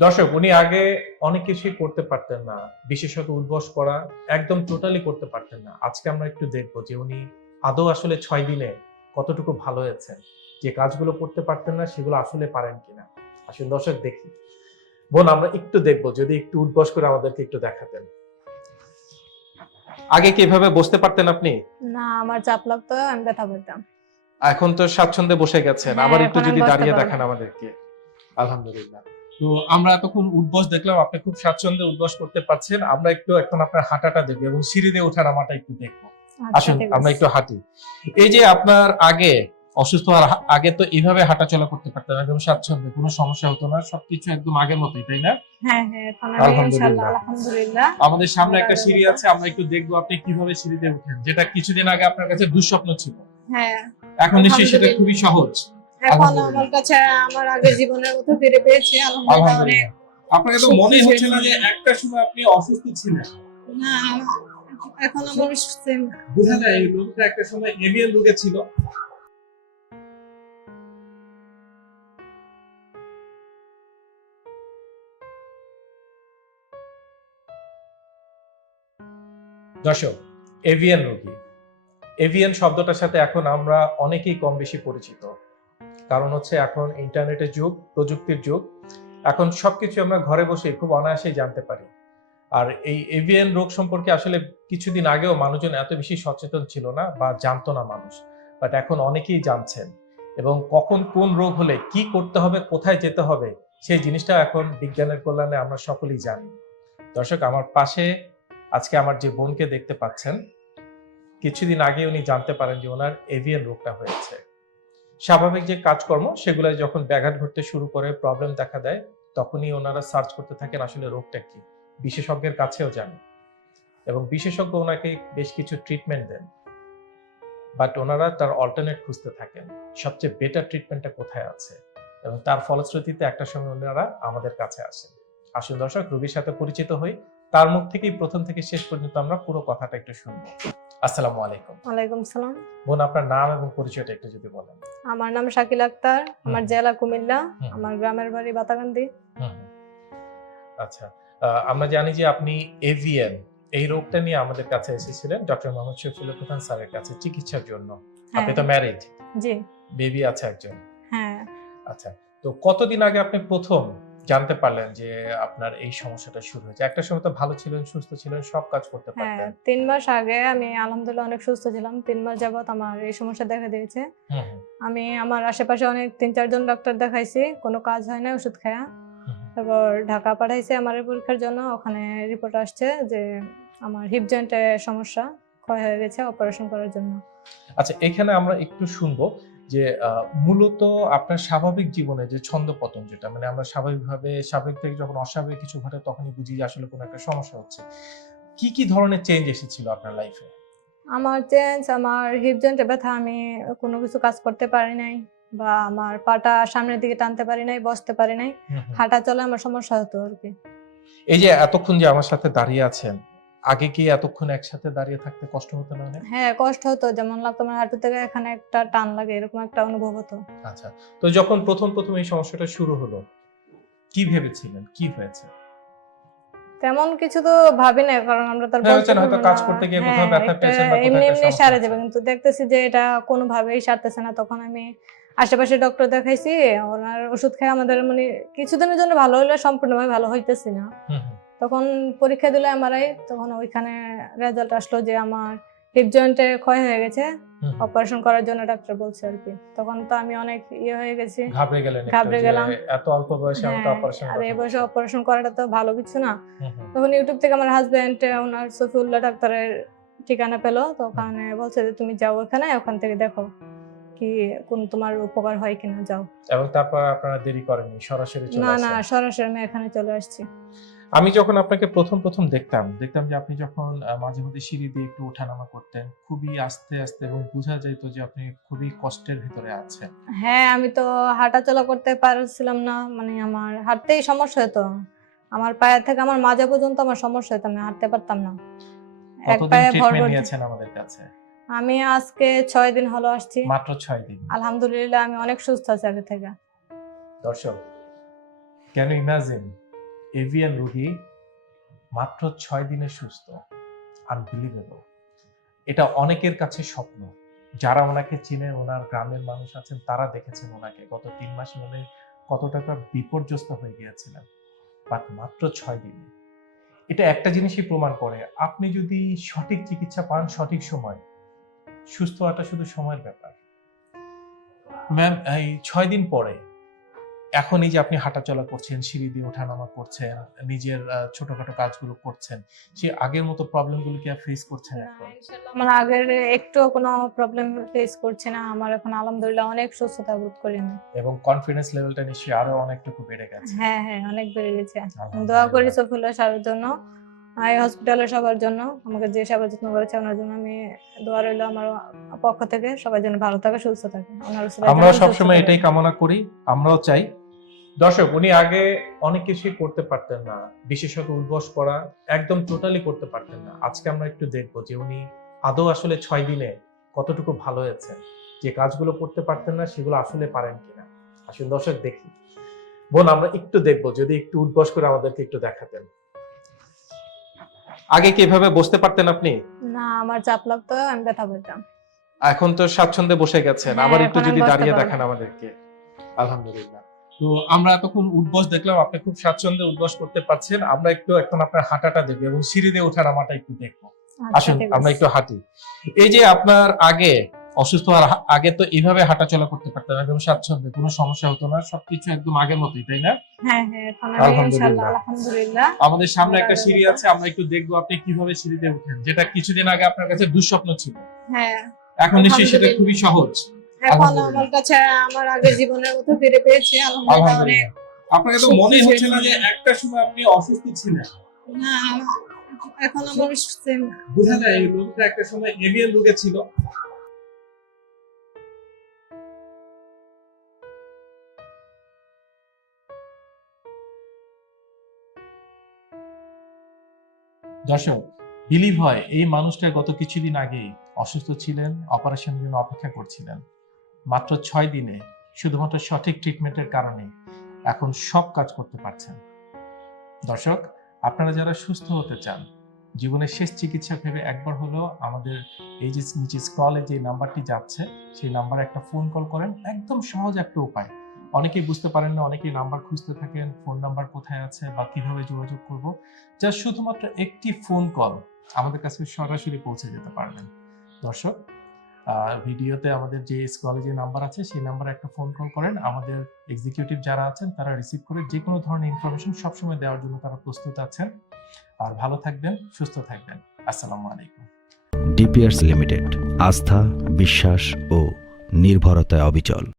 দর্শক উনি আগে অনেক কিছুই করতে পারতেন না। বিশেষত উদ্বস করা একদম টোটালি করতে পারতেন না। আজকে আমরা একটু দেখব যে উনি আদৌ আসলে ছয় দিনে কতটুকু ভালো হয়েছেন? যে কাজগুলো করতে পারতেন না সেগুলো আসলে পারেন কিনা? আসলে দর্শক দেখি। বোন আমরা একটু দেখব যদি একটু উদ্বস করে আমাদেরকে একটু দেখাতেন। আগে কি এভাবে বসতে পারতেন আপনি? না আমার চাপ লাগতো আমি ব্যথা পেতাম এখন তো স্বাচ্ছন্দ্যে বসে গেছেন। হ্যাঁ, আবার একটু যদি দাঁড়িয়ে। দেখান আমাদেরকে। আলহামদুলিল্লাহ। তো আমরা এতক্ষণ উদ্বস দেখলাম আপনি খুব স্বাচ্ছন্দ্যে উদ্বস করতে পারছেন। আমরা একটু এখন আপনার হাঁটাটা দেখব এবং সিঁড়ি দিয়ে ওঠা নামাটা একটু দেখব। আচ্ছা, আসুন আমরা একটু হাঁটি। এই যে আপনার আগে অসুস্থ হওয়ার আগে তো এইভাবে হাঁটাচলা করতে পারতেন একদম স্বাচ্ছন্দ্যে কোনো সমস্যা হতো না সবকিছু একদম আগের মতোই তাই না? হ্যাঁ হ্যাঁ আলহামদুলিল্লাহ। আমাদের সামনে একটা সিঁড়ি আছে আমরা একটু দেখব আপনি কীভাবে সিঁড়িতে উঠেন যেটা কিছুদিন আগে আপনার কাছে দুঃস্বপ্ন ছিল। হ্যাঁ। এখন নিশ্চয়ই সেটা খুবই সহজ। এখন আমার কাছে আমার আগে জীবনের মতো ফিরে পেয়েছি আলহামদুলিল্লাহ। আপনাকে তো মনে হচ্ছে না যে একটা সময় আপনি অসুস্থ ছিলেন। না এখন আমার same। বোঝা যায় এই লোকটা একটা সময় এভিয়ান রোগে ছিল। দর্শক এভিয়ান রোগী। এভিয়ান শব্দটার সাথে এখন আমরা অনেকেই কম বেশি পরিচিত। কারণ হচ্ছে এখন ইন্টারনেটের যুগ, প্রযুক্তির যুগ। এখন সবকিছু আমরা ঘরে বসে খুব অনায়াসেই জানতে পারি। আর এই এভিয়ান রোগ সম্পর্কে আসলে কিছুদিন আগেও মানুষজন এত বেশি সচেতন ছিল না বা জানতো না মানুষ। বাট এখন অনেকেই জানছেন। এবং কখন কোন রোগ হলে কি করতে হবে, কোথায় যেতে হবে, সেই জিনিসটা এখন বিজ্ঞানের কল্যাণে আমরা সকলেই জানি। দর্শক, আমার পাশে আজকে আমার যে বোনকে দেখতে পাচ্ছেন, কিছুদিন আগে উনি জানতে পারেন যে ওনার এভিয়ান রোগটা হয়েছে। স্বাভাবিক যে কাজকর্ম সেগুলো যখন ব্যাঘাত ঘটতে শুরু করে প্রবলেম দেখা দেয়, তখনই ওনারা সার্চ করতে থাকেন আসলে রোগটা কি। বিশেষজ্ঞের কাছেও যান। এবং বিশেষজ্ঞ ওনাকে বেশ কিছু ট্রিটমেন্ট দেন। বাট ওনারা তার অল্টারনেট খুঁজতে থাকেন, সবচেয়ে বেটার ট্রিটমেন্টটা কোথায় আছে? এবং তার ফলশ্রুতিতে একটা সময় ওনারা আমাদের কাছে আসেন। আসুন দর্শক রোগীর সাথে পরিচিত হই। তার মুখ থেকেই প্রথম থেকে শেষ পর্যন্ত আমরা পুরো কথাটা একটু শুনব। আসসালামু আলাইকুম। ওয়ালাইকুম সালাম। বোন আপনার নাম এবং পরিচয়টা একটু যদি বলেন। আমার নাম শাকিল আক্তার আমার জেলা কুমিল্লা আমার গ্রামের বাড়ি হুম। আচ্ছা আমরা জানি যে আপনি এভিএন এই রোগটা নিয়ে আমাদের কাছে এসেছিলেন ডক্টর মোহাম্মদ শফিউল্লাহ প্রধান স্যারের কাছে চিকিৎসার জন্য। হ্যাঁ। আপনি তো ম্যারিড জি। বেবি আছে একজন। হ্যাঁ। আচ্ছা তো কতদিন আগে আপনি প্রথম জানতে পারলেন যে আপনার এই সমস্যাটা শুরু হয়েছে। একটা সময় তো ভালো ছিলেন সুস্থ ছিলেন সব কাজ করতে হ্যাঁ পারতেন। তিন মাস আগে আমি আলহামদুলিল্লাহ অনেক সুস্থ ছিলাম। তিন মাস যাবত আমার এই সমস্যা দেখা দিয়েছে। আমি আমার আশেপাশে অনেক তিন চারজন ডাক্তার দেখাইছি। কোনো কাজ হয় না ওষুধ খায়া। তারপর ঢাকা পাঠাইছে আমার এই পরীক্ষার জন্য। ওখানে রিপোর্ট আসছে যে আমার হিপ জয়েন্টে সমস্যা ক্ষয় হয়ে গেছে অপারেশন করার জন্য। আচ্ছা এখানে আমরা একটু শুনব যে মূলত আপনার স্বাভাবিক জীবনে যে ছন্দ পতন যেটা মানে আমরা স্বাভাবিকভাবে স্বাভাবিক থেকে যখন অস্বাভাবিক কিছু ঘটে তখনই বুঝি যে আসলে কোনো একটা সমস্যা হচ্ছে। কি কি ধরনের চেঞ্জ এসেছিল আপনার লাইফে আমার চেঞ্জ আমার হিপ জয়েন্টে ব্যথা আমি কোনো কিছু কাজ করতে পারি নাই বা আমার পাটা সামনের দিকে টানতে পারি নাই বসতে পারি নাই। হাঁটা চলে আমার সমস্যা হতো আর কি। এই যে এতক্ষণ যে আমার সাথে দাঁড়িয়ে আছেন আগে কি এতক্ষণ একসাথে দাঁড়িয়ে থাকতে কষ্ট হতো না হ্যাঁ কষ্ট হতো। যেমন লাগতো আমার হাঁটু থেকে এখানে একটা টান লাগে এরকম একটা অনুভব হতো। আচ্ছা তো যখন প্রথম প্রথম এই সমস্যাটা শুরু হলো কি ভেবেছিলেন? কি হয়েছে? তেমন কিছু তো ভাবি না কারণ আমরা তার ভেবেছেন হয়তো কাজ করতে গিয়ে কোথাও ব্যথা পেয়েছেন বা কোথাও এমনি এমনি সারে যাবে কিন্তু দেখতেছি যে এটা কোনোভাবেই সারতেছে না। তখন আমি আশেপাশে ডক্টর দেখাইছি ওনার ওষুধ খেয়ে আমাদের মানে কিছুদিনের জন্য ভালো হলে সম্পূর্ণভাবে ভালো হইতেছি না। তখন পরীক্ষা দিলে এমআরআই তখন ওইখানে রেজাল্ট আসলো যে আমার হিপ জয়েন্টে ক্ষয় হয়ে গেছে। অপারেশন করার জন্য ডাক্তার বলছে আর কি। তখন তো আমি অনেক ইয়ে হয়ে গেছি। ঘাবড়ে গেলেন ঘাবড়ে গেলাম। এত অল্প বয়সে আমি তো হ্যাঁ, অপারেশন আর এই বয়সে অপারেশন করাটা তো ভালো কিছু না। তখন ইউটিউব থেকে আমার হাজবেন্ড ওনার সফিউল্লাহ ডাক্তারের ঠিকানা পেল। তো ওখানে বলছে যে তুমি যাও ওখানে ওখান থেকে দেখো কি কোন তোমার উপকার হয় কিনা যাও। এবং তারপর আপনারা দেরি করেননি সরাসরি না না সরাসরি আমি এখানে চলে আসছি। আমি যখন আপনাকে প্রথম প্রথম দেখতাম দেখতাম যে আপনি যখন মাঝে মধ্যে সিঁড়ি দিয়ে একটু ওঠানামা করতেন খুবই আস্তে আস্তে এবং বোঝা যেত যে আপনি খুবই কষ্টের ভিতরে আছেন। হ্যাঁ আমি তো হাঁটাচলা করতে পারছিলাম না মানে আমার হাঁটতেই সমস্যা হতো আমার পায়ের থেকে আমার মাজা পর্যন্ত আমার সমস্যা হতো আমি হাঁটতে পারতাম না। এক পায়ে ভর ভর- নিয়েছেন আমাদের কাছে? আমি আজকে ছয় দিন হলো আসছি। মাত্র ছয় দিন। আলহামদুলিল্লাহ আমি অনেক সুস্থ আছি আগে থেকে। দর্শক ক্যান ইমাজিন এভিয়ান রোগী মাত্র ছয় দিনে সুস্থ আনবিলিভেবল এটা অনেকের কাছে স্বপ্ন। যারা ওনাকে চিনেন ওনার গ্রামের মানুষ আছেন, তারা দেখেছেন ওনাকে। গত তিন মাস মানে কত টাকা বিপর্যস্ত হয়ে গিয়েছিলেন। বাট মাত্র ছয় দিনে। এটা একটা জিনিসই প্রমাণ করে, আপনি যদি সঠিক চিকিৎসা পান সঠিক সময়, সুস্থ হওয়াটা শুধু সময়ের ব্যাপার। ম্যাম, এই ছয় দিন পরে এখন এই যে আপনি হাঁটাচলা করছেন সিঁড়ি দিয়ে ওঠানামা করছেন নিজের ছোটখাটো কাজগুলো করছেন সে আগের মতো প্রবলেমগুলো কি ফেস করছেন এখন? আমার আগের একটু কোনো প্রবলেম ফেস করছে না। আমার এখন আলহামদুলিল্লাহ অনেক সুস্থতা বোধ করি আমি। এবং কনফিডেন্স লেভেলটা নিশ্চয়ই আরও অনেকটুকু বেড়ে গেছে। হ্যাঁ হ্যাঁ অনেক বেড়ে গেছে। দোয়া। করি সফিউল্লাহ সাহেবের জন্য এই হসপিটালের সবার জন্য আমাকে যে সেবা যত্ন করেছে ওনার জন্য। আমি দোয়া রইল আমার পক্ষ থেকে সবার জন্য ভালো থাকে সুস্থ থাকে। ওনার আমরা সবসময় এটাই কামনা করি। আমরাও চাই দর্শক উনি আগে অনেক কিছুই করতে পারতেন না। বিশেষত উদ্বস করা একদম টোটালি করতে পারতেন না। আজকে আমরা একটু দেখব যে উনি আদৌ আসলে ছয় দিনে কতটুকু ভালো হয়েছে যে কাজগুলো করতে পারতেন না সেগুলো আসলে পারেন কিনা? আসলে দর্শক দেখি। বোন আমরা একটু দেখব যদি একটু উদ্বস করে আমাদেরকে একটু দেখাতেন। আগে কি এভাবে বসতে পারতেন আপনি? না আমার চাপ লাগতো আমি ব্যথা পেতাম। এখন তো স্বাচ্ছন্দ্যে বসে গেছেন। হ্যাঁ, আবার একটু যদি দাঁড়িয়ে। দেখান আমাদেরকে। আলহামদুলিল্লাহ। তো আমরা এতক্ষণ উদ্বস দেখলাম আপনি খুব স্বাচ্ছন্দ্যে উদ্বস করতে পারছেন। আমরা একটু এখন আপনার হাঁটাটা দেখব এবং সিঁড়ি দিয়ে ওঠার আমাটা একটু দেখব। আচ্ছা, আসুন আমরা একটু হাঁটি। এই যে আপনার আগে অসুস্থ হওয়ার আগে তো এইভাবে হাঁটাচলা করতে পারতেন একদম স্বাচ্ছন্দ্যে কোনো সমস্যা হতো না সবকিছু একদম আগের মতোই তাই না? হ্যাঁ হ্যাঁ আলহামদুলিল্লাহ। আমাদের সামনে একটা সিঁড়ি আছে আমরা একটু দেখব আপনি কীভাবে সিঁড়িতে উঠেন যেটা কিছুদিন আগে আপনার কাছে দুঃস্বপ্ন ছিল। হ্যাঁ। এখন নিশ্চয়ই সেটা খুবই সহজ। এখন আলহামদুলিল্লাহ। আমার কাছে আমার আগের জীবনের মতো ফিরে পেয়েছি আলহামদুলিল্লাহ। আপনাকে তো মনে হচ্ছে না যে একটা সময় আপনি অসুস্থ ছিলেন। না এখন আমার বোঝা যায় একটা সময় এভিয়ান রোগে ছিল। দর্শক বিলিভ হয় এই মানুষটা গত কিছুদিন আগেই অসুস্থ ছিলেন অপারেশনের জন্য অপেক্ষা করছিলেন। মাত্র ছয় দিনে শুধুমাত্র সঠিক ট্রিটমেন্টের কারণে এখন সব কাজ করতে পারছেন। দর্শক, আপনারা যারা সুস্থ হতে চান, জীবনের শেষ চিকিৎসা ভেবে একবার হলেও আমাদের এই যে নিচে স্ক্রলে যে নাম্বারটি যাচ্ছে, সেই নাম্বারে একটা ফোন কল করেন। একদম সহজ একটা উপায়। অনেকেই বুঝতে পারেন না, অনেকেই নাম্বার খুঁজতে থাকেন ফোন নাম্বার কোথায় আছে বা কীভাবে যোগাযোগ করব। যা শুধুমাত্র একটি ফোন কল আমাদের কাছে সরাসরি পৌঁছে যেতে পারবেন। দর্শক ভিডিওতে আমাদের যে স্ক্রলে যে নাম্বার আছে, সেই নাম্বারে একটা ফোন কল করেন। আমাদের এক্সিকিউটিভ যারা আছেন, তারা রিসিভ করে যে কোনো ধরনের ইনফরমেশন সবসময় দেওয়ার জন্য তারা প্রস্তুত আছেন। আর ভালো থাকবেন, সুস্থ থাকবেন। আসসালামু আলাইকুম। ডিপিআরস লিমিটেড আস্থা, বিশ্বাস ও নির্ভরতায় অবিচল।